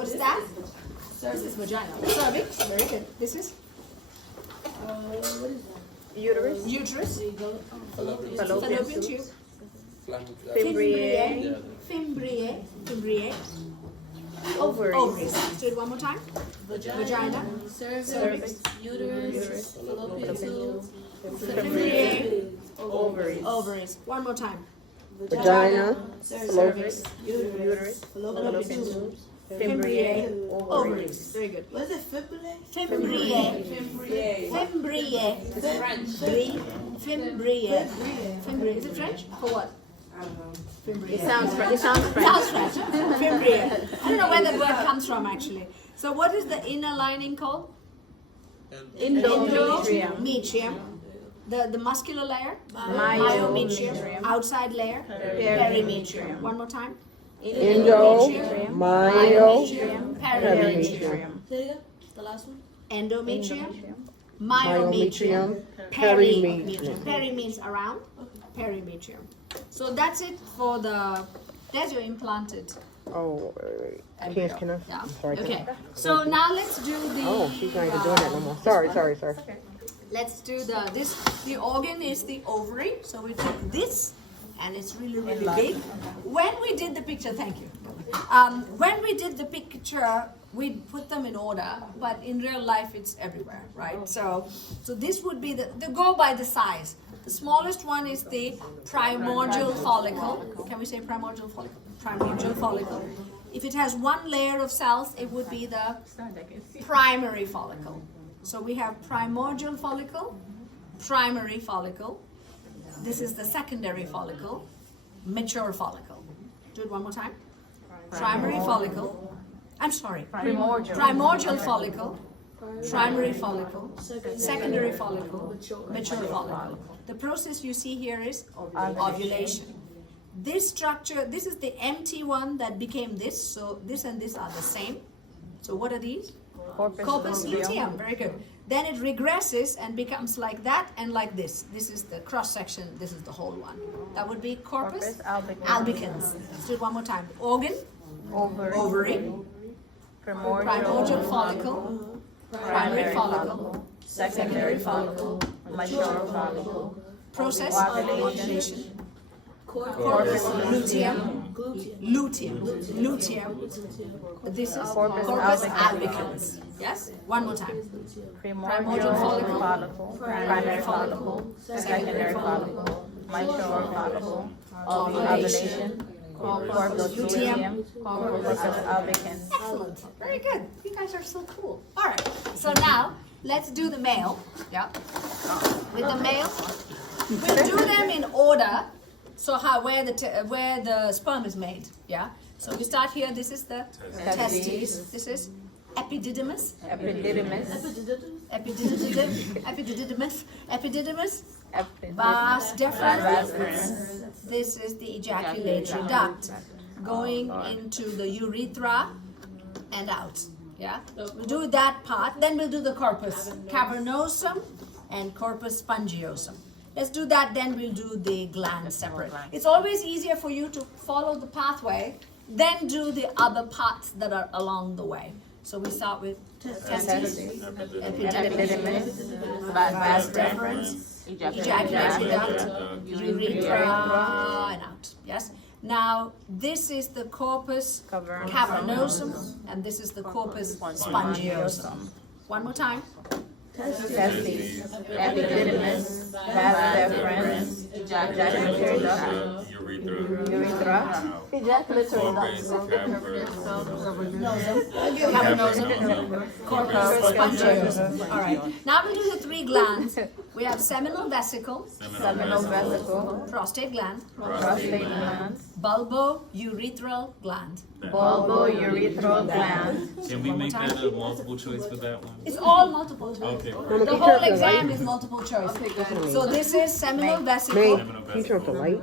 What is that? This is vagina. Cervix. Very good. This is What is that? Uterus. uterus. Fallopian tube. Fimbriae. Fimbriae. Fimbriae. Ovaries. Ovaries. Let's do it one more time. Vagina. Cervix, uterus, fallopian tube, Fimbriae. Ovaries. Ovaries. One more time. Vagina. Cervix. Uterus. fallopian tube. Fimbriae. Ovaries. Ovaries. Very good. What is it? Fibulae? Fimbriae. Fimbriae. Fimbriae. Fimbriae. Fimbriae. Is it French? For what? Fimbriae. It sounds French. Sounds French. Fimbriae. I don't know where that word comes from actually. So what is the inner lining called? Endometrium. Metrium. The muscular layer? Myometrium. Outside layer? Perimetrium. One more time. Endo. Myo. Perimetrium. Say it again. The last one. Endometrium. Myometrium. Myometrium. Perimetrium. Peri means around. Perimetrium. So that's it for the. There's your implanted. Oh, embryo. can I? Yeah. I'm sorry. Okay. So now let's do the. Oh, she's not even doing that no more. Sorry. Let's do this. The organ is the ovary. So we take this, and it's really big. When we did the picture, thank you. When we did the picture, we put them in order, but in real life, it's everywhere, right? So this would be they go by the size. The smallest one is the primordial follicle. Can we say primordial follicle? Primordial follicle. If it has one layer of cells, it would be the primary follicle. So we have primordial follicle, primary follicle. This is the secondary follicle, mature follicle. Do it one more time. Primary follicle. I'm sorry. Primordial follicle, primary follicle, secondary follicle, mature follicle. The process you see here is ovulation. This structure, this is the empty one that became this. So this and this are the same. So what are these? Corpus luteum. Very good. Then it regresses and becomes like that and like this. This is the cross section. This is the whole one. That would be corpus albicans. Let's do it one more time. Organ, ovary, primordial follicle, primary follicle, secondary follicle, mature follicle. Process ovulation. Corpus luteum. Luteum. This is corpus albicans. Yes? One more time. Primordial follicle, primary follicle, secondary follicle, mature follicle, ovulation, corpus luteum, corpus albicans. Excellent. Very good. You guys are so cool. All right. So now let's do the male. Yeah. With the male, we'll do them in order. So where the sperm is made, yeah. So we start here. This is the testes. This is epididymis. Epididymis. Vas deferens. This is the ejaculatory duct going into the urethra and out. Yeah. We'll do that part. Then we'll do the corpus cavernosum and corpus spongiosum. Let's do that, then we'll do the glands separate. It's always easier for you to follow the pathway, then do the other parts that are along the way. So we start with testes, epididymis, vas deferens, ejaculatory duct, urethra, and out. Yes? Now, this is the corpus cavernosum, and this is the corpus spongiosum. One more time. Testes, epididymis, vas deferens, ejaculatory duct, urethra, ejaculatory duct, Cavernosum, corpus spongiosum. All right. Now we'll do the three glands. We have seminal vesicle, prostate gland, bulbo-urethral gland. Bulbo-urethral gland. Can we make that a multiple choice for that one? It's all multiple choice. Okay. The whole exam is multiple choice. So this is seminal vesicle, Can you turn off the light?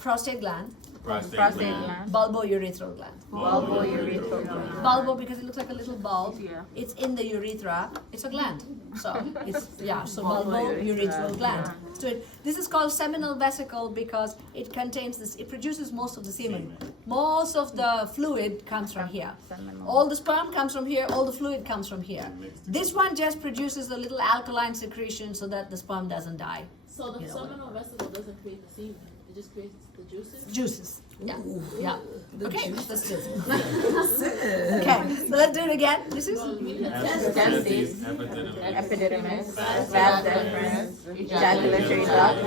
prostate gland, Prostate Prostate gland. gland. Bulbourethral gland. Bulbourethral gland. Bulbo because it looks like a little bulb. Yeah. It's in the urethra. It's a gland. So it's so bulbourethral gland. So this is called seminal vesicle because it contains this. It produces most of the semen. Most of the fluid comes from here. Seminal. All the sperm comes from here. All the fluid comes from here. This one just produces a little alkaline secretion so that the sperm doesn't die. So the You know what? seminal vesicle doesn't create the semen. It just creates the juices. Juices. Yeah. Yeah. Okay. Let's do it. Okay. So let's do it again. This is. Testes, epididymis, Epididymis. Vas deferens. Ejaculatory duct.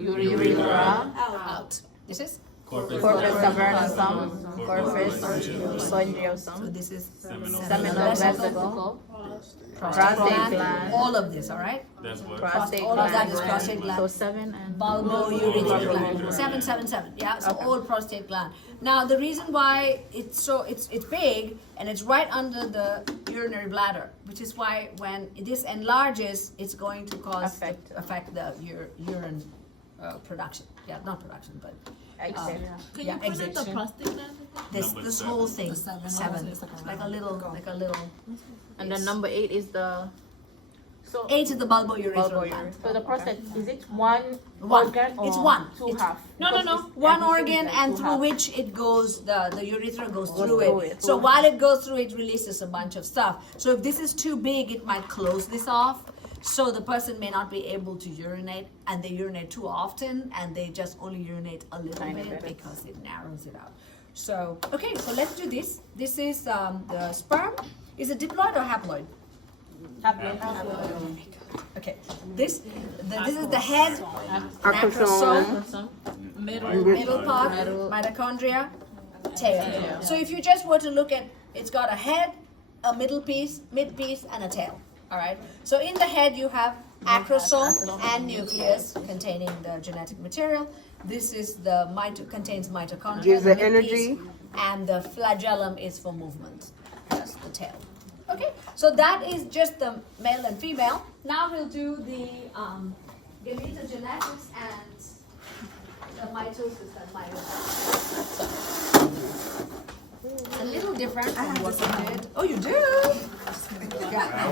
Urethra. Out. This is. corpus Corpus cavernosum. Corpus So spongiosum. this is seminal. Seminal vesicle. Prostate gland. All of this, all right? That's what. Prostate All of that is gland. prostate So gland. 7 and Bulbourethral gland. 777. Yeah. So all prostate gland. Now the reason why it's big and it's right under the urinary bladder, which is why when this enlarges, it's going to cause affect the urine production. Yeah, not production, but exit. Can Yeah, you present the exit. prostate gland? this Number whole seven. thing. Seven. It's like a little. And then number 8 is the. So 8 is the bulbourethral bulbourethral. gland. So the prostate, is it one One. organ or It's one. two It's- half? No. Because One it's organ like and two through half. which it goes, the urethra goes through through it. it. So while it goes through, it releases a bunch of stuff. So if this is too big, it might close this off. So the person may not be able to urinate, and they urinate too often, and they just only urinate a little Tiny bit bit. because it narrows it out. So okay, so let's do this. This is the sperm. Is it diploid or haploid? Okay, this is the head, acrosome, Some middle part, mitochondria, tail. So if you just were to look at, it's got a head, a middle piece, mid piece, and a tail. All right. So in the head you have acrosome and nucleus containing the genetic material. This is the contains mitochondria. Gives the mid-piece, energy. and the flagellum is for movement. That's the tail. Okay. So that is just the male and female. Now we'll do the gametogenetics and the mitosis and meiosis. A little different from what we did. Oh, you do? Yeah. I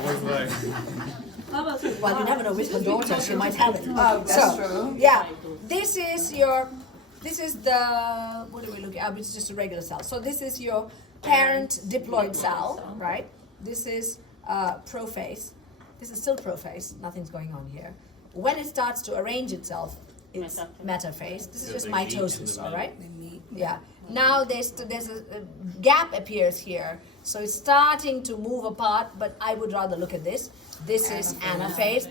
was like, Well, you never know with her daughter, she might have it. Oh, that's true. Yeah, this is the, what do we look at? It's just a regular cell. So this is your parent diploid cell, right? This is prophase. This is still prophase, nothing's going on here. When it starts to arrange itself, it's metaphase. This is So just they meet in the mitosis, all middle. right? Yeah. Now there's a gap appears here, so it's starting to move apart. But I would rather look at this. This is anaphase.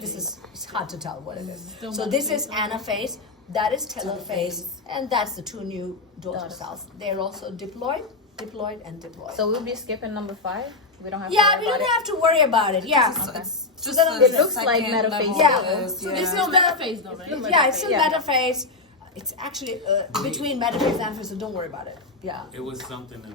It's hard to tell what it is. So this is anaphase. That is telophase, and that's the two new daughter cells. They're also diploid, and diploid. So we'll be skipping number 5. We don't have to Yeah, worry we about don't it. have to worry about it. Yeah. It's just then a it looks like second metaphase. level Yeah. of this, So yeah. this is no the metaphase though, right? yeah, it's still Yeah. metaphase. It's actually between metaphase and anaphase, so don't worry about it. Yeah. it was something in,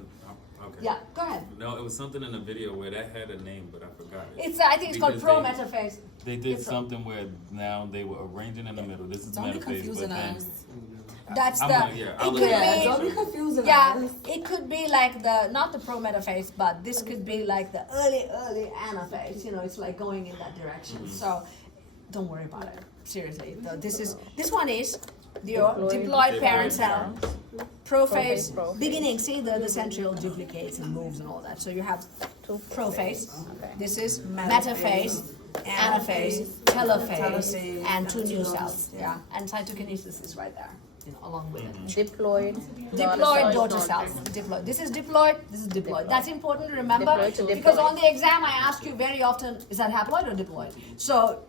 okay. Yeah. Go ahead. No, it was something in the video where that had a name, but I forgot it. It's I think it's called Because prometaphase. They did It's a- something where now they were arranging in the middle. This is Don't be metaphase, confusing but then us. That's I'm the. gonna- yeah, I'll it look could at Yeah, it. don't be be. confusing Yeah, us. it could be like the not the prometaphase, but this could be like the early anaphase. You know, it's like going in that direction. So, don't worry about it. Seriously, this one is your diploid parent cell. Prophase, Prophase. beginning. See the centriole duplicates and moves and all that. So you have prophase. Okay. This is metaphase, anaphase, telophase, and two new cells. Yeah, and cytokinesis is right there, along with it. Diploid. Diploid daughter cells. Diploid. This is diploid. This is diploid. That's important to remember Diploid to because diploid. on the exam I ask you very often: is that haploid or diploid? So,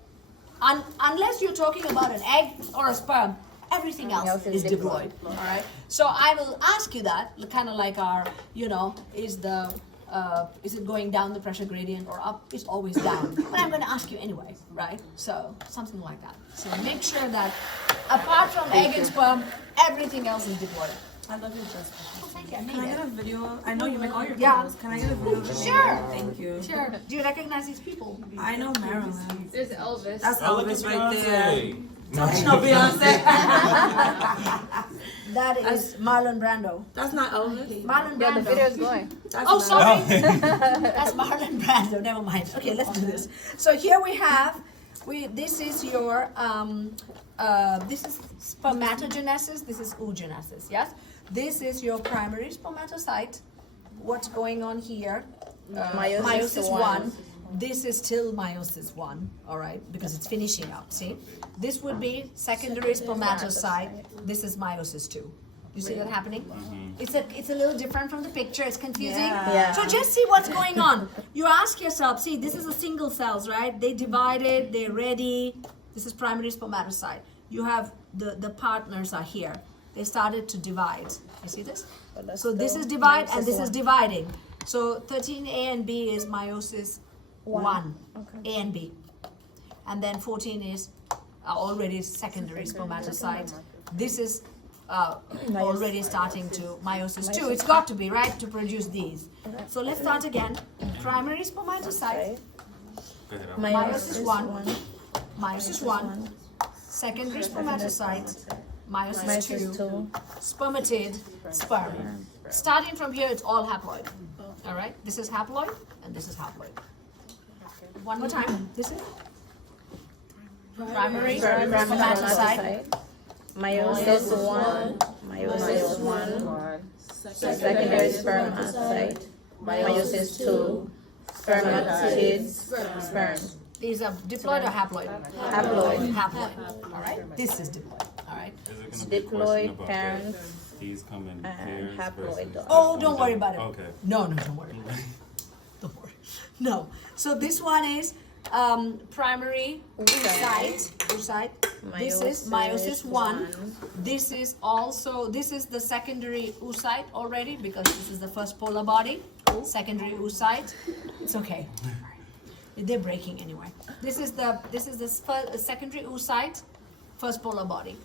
unless you're talking about an egg or a sperm, everything else is diploid. All right. So I will ask you that, kind of like our, is it going down the pressure gradient or up? It's always down. But I'm going to ask you anyway, right? So something like that. So make sure that apart from egg and sperm, everything else is diploid. I love your dress. Thank you. I Can I made get it. a video? I know you make all your Yeah. videos. Can I get a video? of you? Sure. Thank you. Sure. Do you recognize these people? I know Marilyn. There's Elvis. That's Oh, look at Elvis right there. Beyonce. That's not Beyonce. That is Marlon Brando. That's not Elvis. Marlon Yeah, the Brando. video is going. That's Oh, not- sorry. That's Marlon Brando. Never mind. Okay, let's do this. So here we have, this is your, this is spermatogenesis. This is oogenesis. Yes. This is your primary spermatocyte. What's going on here? Meiosis one. This is still meiosis one. All right, because it's finishing up. See, this would be secondary spermatocyte. This is meiosis two. You see that happening? It's a little different from the picture. It's confusing. Yeah. So just see what's going on. You ask yourself, see, this is a single cells, right? They divided, they're ready. This is primary spermatocyte. You have the partners are here. They started to divide. You see this? So this is divide and this is dividing. So 13A and B is meiosis one. A and B. And then 14 is already secondary spermatocyte. This is already starting to meiosis 2. It's got to be, right, to produce these. So let's start again. Primary spermatocyte, Go ahead. meiosis 1, meiosis 1, secondary spermatocyte, meiosis 2, spermatid, sperm. Starting from here, it's all haploid. All right, this is haploid and this is haploid. One more time. This is primary spermatocyte. Meiosis 1, meiosis 1, secondary spermatocyte, meiosis 2, spermatids, sperm, These are diploid or haploid? haploid, Haploid. All right. This is diploid. All right. Is it gonna be a question diploid, about parents, these come in and pairs haploid. versus- Oh, don't worry about it. Okay. No, don't worry. Don't worry. No. So this one is primary oocyte. This is meiosis 1. This is the secondary oocyte already because this is the first polar body. Secondary oocyte. It's okay. They're breaking anyway. This is the secondary oocyte, first polar body.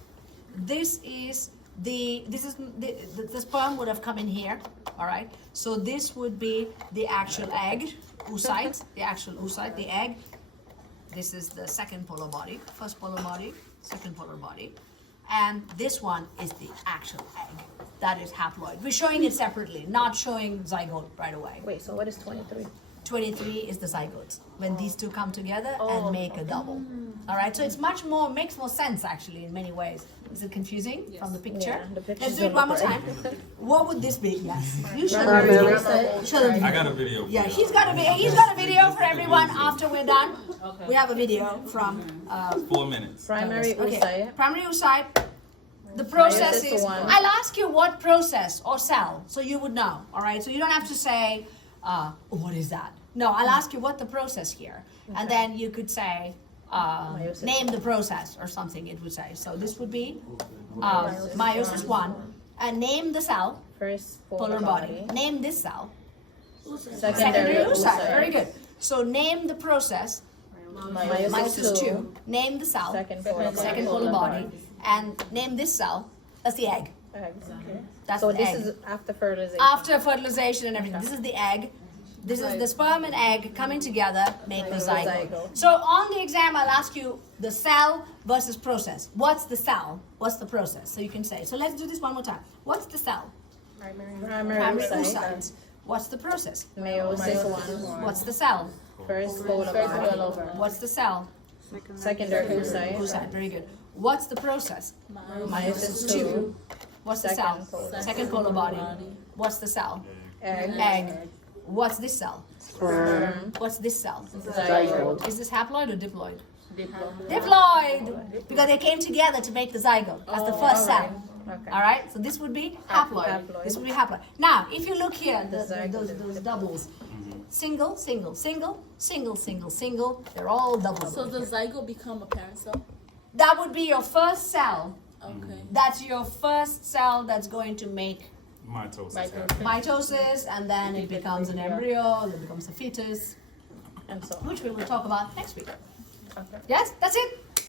This is the sperm would have come in here. All right. So this would be the actual egg, oocyte, the egg. This is the second polar body, first polar body, second polar body. And this one is the actual egg. That is haploid. We're showing it separately, not showing zygote right away. Wait, so what is 23? 23 is the zygote, when these two come together and make a double. All right, so it's makes more sense actually in many ways. Is it confusing from the picture? Yeah, the pictures Let's do it don't one more look time. right. What would this be? Yes. You show the Primary video. oocyte. Show the video. I got a video. Yeah, he's got a video for everyone after we're done. We have a video from 4 minutes. Primary okay. oocyte, Primary oocyte. The process Meiosis is, 1. I'll ask you what process or cell, so you would know, all right? So you don't have to say, what is that? No, I'll ask you what the process here. And then you could say, Meiosis. name the process or something it would say. So this would be meiosis 1. And name the cell, first polar body. Name this cell, secondary secondary oocyte. oocyte, Very good. So name the process, meiosis meiosis 2, 2. Name the cell, second polar body. And name this cell, that's the egg. eggs. That's So the this egg. is after fertilization. After fertilization and everything. This is the egg. This is the sperm and egg coming together, make the zygote. zygote. So on the exam, I'll ask you the cell versus process. What's the cell? What's the process? So you can say. So let's do this one more time. What's the cell? Primary Primary oocyte, oocyte. What's the process? meiosis 1, What's the cell? first polar body, What's the cell? secondary oocyte, Oocyte. Very good. What's the process? meiosis 2, What's the cell? Second polar body. What's the cell? egg, Egg. What's this cell? sperm, What's this cell? zygote, Is this haploid or diploid? Diploid! Because they came together to make the zygote. That's the first cell. okay. All right? So this would be haploid. Haploid. This would be haploid. Now, if you look here, zygote. those doubles. Single, single, single, single, single, single. They're all doubles. So does zygote become a parent cell? That would be your first cell. Okay. That's your first cell that's going to make Mitosis. mitosis, and then it becomes an embryo, then it becomes a fetus, and so on. which we will talk about next week. Okay. Yes, that's it.